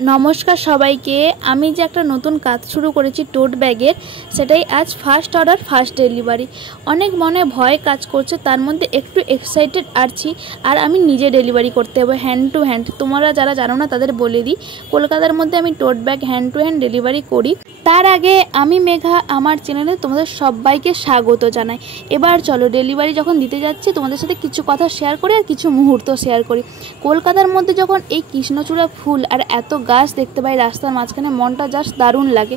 নমস্কার সবাইকে। আমি যে একটা নতুন কাজ শুরু করেছি টোট ব্যাগের, সেটাই আজ ফার্স্ট অর্ডার ফার্স্ট ডেলিভারি। অনেক মনে ভয় কাজ করছে, তার মধ্যে একটু এক্সাইটেড আছি। আর আমি নিজে ডেলিভারি করতে হবে হ্যান্ড টু হ্যান্ড। তোমরা যারা জানো না তাদের বলে দিই, কলকাতার মধ্যে আমি টোট bag hand to hand delivery করি। তার আগে আমি মেঘা, আমার চ্যানেলে তোমাদের সবাইকে স্বাগত জানাই। এবার চলো ডেলিভারি যখন দিতে যাচ্ছি তোমাদের সাথে কিছু কথা শেয়ার করি আর কিছু মুহূর্ত শেয়ার করি। কলকাতার মধ্যে যখন এই কৃষ্ণচূড়া ফুল আর এত গাছ দেখতে পাই রাস্তার মাঝখানে, মনটা জাস্ট দারুণ লাগে।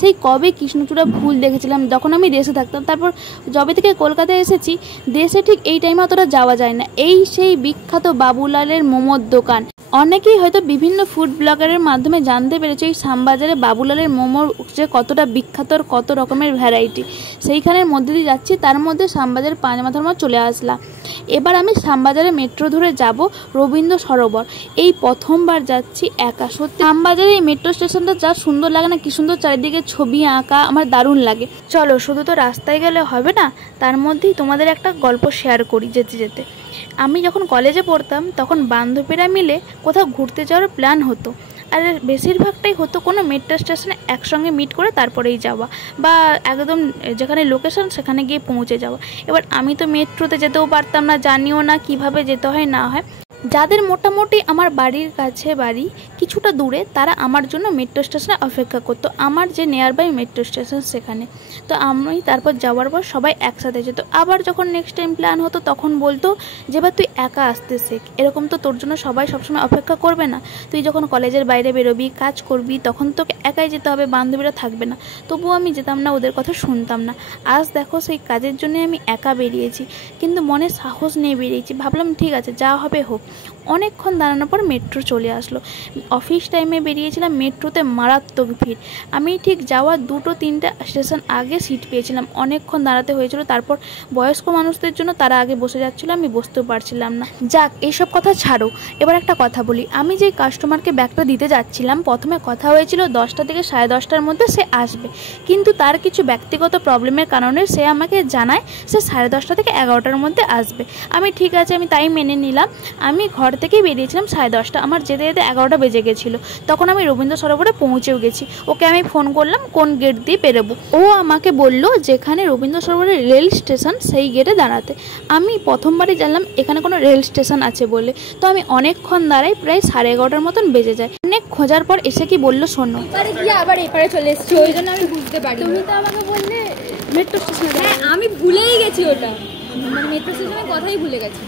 সেই কবে কৃষ্ণচূড়া ফুল দেখেছিলাম যখন আমি দেশে থাকতাম। তারপর যবে থেকে কলকাতায় এসেছি, দেশে ঠিক এই টাইমে অতটা যাওয়া যায় না। এই সেই বিখ্যাত বাবুলালের মোমোর দোকান। অনেকেই হয়তো বিভিন্ন ফুড ব্লগারের মাধ্যমে জানতে পেরেছে এই শ্যামবাজারে বাবুলালের মোমোর যে কতটা বিখ্যাত, কত রকমের ভ্যারাইটি। সেইখানের মধ্যে দিয়ে যাচ্ছি, তার মধ্যে শ্যামবাজার পাঁচমাথার মধ্যে চলে আসলাম। এবার আমি শ্যামবাজারে মেট্রো ধরে যাব রবীন্দ্র সরোবর। এই প্রথমবার যাচ্ছি একা। সত্যি শ্যামবাজারে এই মেট্রো স্টেশনটা যা সুন্দর লাগে না, কি সুন্দর চারিদিকে ছবি আঁকা, আমার দারুণ লাগে। চলো, শুধু তো রাস্তায় গেলে হবে না, তার মধ্যেই তোমাদের একটা গল্প শেয়ার করি। যেতে যেতে আমি যখন কলেজে পড়তাম তখন বান্ধবীরা মিলে কোথাও ঘুরতে যাওয়ার প্ল্যান হতো। আর বেশিরভাগটাই হতো কোনো মেট্রো স্টেশনে একসঙ্গে মিট করে তারপরেই যাওয়া, বা একদম যেখানে লোকেশন সেখানে গিয়ে পৌঁছে যাওয়া। এবার আমি তো মেট্রোতে যেতেও পারতাম না, জানিও না কিভাবে যেতে হয় না হয়। যাদের মোটামুটি আমার বাড়ির কাছে বাড়ি কিছুটা দূরে, তারা আমার জন্য মেট্রো স্টেশনে অপেক্ষা করতো, আমার যে নিয়ার বাই মেট্রো স্টেশন সেখানে। তো আমি তারপর যাওয়ার পর সবাই একসাথে যেত। আবার যখন নেক্সট টাইম প্ল্যান হতো তখন বলতো যে এবার তুই একা আসতে শেখ, এরকম তো তোর জন্য সবাই সবসময় অপেক্ষা করবে না। তুই যখন কলেজের বাইরে বেরোবি, কাজ করবি, তখন তোকে একাই যেতে হবে, বান্ধবীরা থাকবে না। তবুও আমি যেতাম না, ওদের কথা শুনতাম না। আজ দেখো সেই কাজের জন্য আমি একা বেরিয়েছি, কিন্তু মনে সাহস নিয়ে বেরিয়েছি। ভাবলাম ঠিক আছে, যা হবে হোক। অনেকক্ষণ দাঁড়ানোর পর মেট্রো চলে আসলো। অফিস টাইমে বেরিয়েছিলাম, মেট্রোতে মারাত্মক ভিড়। আমি ঠিক যাওয়ার 2-3টা স্টেশন আগে সিট পেয়েছিলাম। অনেকক্ষণ দাঁড়াতে হয়েছিল। তারপর বয়স্ক মানুষদের জন্য তারা আগে বসে যাচ্ছিলো, আমি বসতেও পারছিলাম না। যাক, এইসব কথা ছাড়ো, এবার একটা কথা বলি। আমি যে কাস্টমারকে ব্যাগটা দিতে যাচ্ছিলাম, প্রথমে কথা হয়েছিল 10টা থেকে 10:30টার মধ্যে সে আসবে, কিন্তু তার কিছু ব্যক্তিগত প্রবলেমের কারণে সে আমাকে জানায় সে 10:30টা থেকে 11টার মধ্যে আসবে। আমি ঠিক আছে, আমি তাই মেনে নিলাম। আমি ঘর থেকেই বেরিয়েছিলাম 10:30, আমার যেতে যেতে 11টা বেজে গেছিলো। তখন আমি রবীন্দ্র সরোবরে পৌঁছেও গেছি। ওকে আমি ফোন করলাম কোন গেট দিয়ে বেরোবো। ও আমাকে বলল যেখানে রবীন্দ্র সরোবরের রেল স্টেশন সেই গেটে দাঁড়াতে। আমি প্রথমবারই জানলাম এখানে কোনো রেল স্টেশন আছে বলে। তো আমি অনেকক্ষণ দাঁড়াই, প্রায় 11:30টার মতন বেজে যায়। অনেক খোঁজার পর এসে কি বললো, শোনো আবার এপারে চলে এসেছি, ওই জন্য আমি বুঝতে পারি। তুমি তো আমাকে বললে মেট্রো স্টেশন। হ্যাঁ, আমি ভুলেই গেছি ওটা, মানে মেট্রো স্টেশনের কথাই ভুলে গেছি।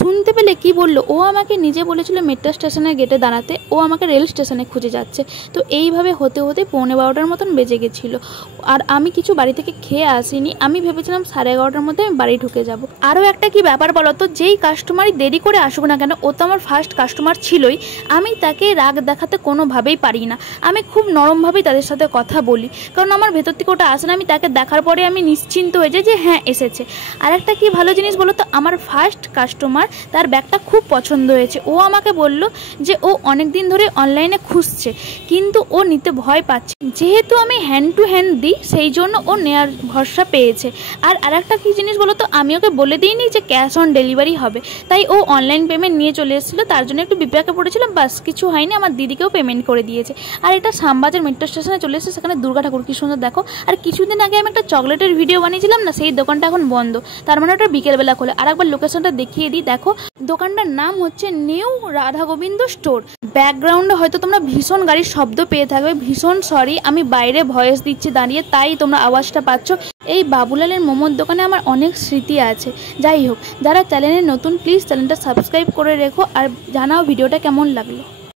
শুনতে পেলে কি বললো, ও আমাকে নিজে বলেছিল মেট্রো স্টেশনের গেটে দাঁড়াতে, ও আমাকে রেল স্টেশনে খুঁজে যাচ্ছে। তো এইভাবে হতে হতে 11:15টার মতন বেজে গেছিলো। আর আমি কিছু বাড়ি থেকে খেয়ে আসিনি। আমি ভেবেছিলাম 11:30টার মধ্যে আমি বাড়ি ঢুকে যাব। আরও একটা কি ব্যাপার বলো তো, যেই কাস্টমারই দেরি করে আসুক না কেন, ও তো আমার ফার্স্ট কাস্টমার ছিলই। আমি তাকে রাগ দেখাতে কোনোভাবেই পারি না। আমি খুব নরমভাবেই তাদের সাথে কথা বলি, কারণ আমার ভেতর থেকে ওটা আসে না। আমি তাকে দেখার পরে আমি নিশ্চিন্ত হয়ে যাই যে হ্যাঁ এসেছে। আর একটা কি ভালো জিনিস বলো তো, আমার ফার্স্ট কাস্টমার, তার ব্যাগটা খুব পছন্দ হয়েছে। ও আমাকে বলল যে ও অনেক দিন ধরে অনলাইনে খুঁজছে, কিন্তু ও নিতে ভয় পাচ্ছে। যেহেতু আমি হ্যান্ড টু হ্যান্ড দিই, সেই জন্য ও নেওয়ার ভরসা পেয়েছে। আর আরেকটা কি জিনিস বলো তো, আমি ওকে বলে দিইনি যে ক্যাশ অন ডেলিভারি হবে, তাই ও অনলাইন পেমেন্ট নিয়ে চলে এসেছিলো। তার জন্য একটু বিপাকে পড়েছিলাম, বাস কিছু হয়নি। আমার দিদিকেও পেমেন্ট করে দিয়েছে। আর এটা শ্যামবাজার মেট্রো স্টেশনে চলে এসেছে, সেখানে দুর্গা ঠাকুর কি সুন্দর দেখো। আর কিছুদিন আগে আমি একটা চকলেটের ভিডিও বানিয়েছিলাম না, সেই দোকানটা এখন বন্ধ, তার মানে ওটা বিকেলবেলা খোলে। আর একবার লোকেশনটা দেখিয়ে দিই, দেখো দোকানটার নাম হচ্ছে নিউ রাধা গোবিন্দ স্টোর। ব্যাকগ্রাউন্ডে হয়তো তোমরা ভীষণ গাড়ির শব্দ পেয়ে থাকবে, ভীষণ সরি, আমি বাইরে ভয়েস দিচ্ছি দাঁড়িয়ে, তাই তোমরা আওয়াজটা পাচ্ছ। এই বাবুলালের মোমোর দোকানে আমার অনেক স্মৃতি আছে। যাই হোক, যারা চ্যানেলে নতুন প্লিজ চ্যানেলটা সাবস্ক্রাইব করে রেখো, আর জানাও ভিডিওটা কেমন লাগলো।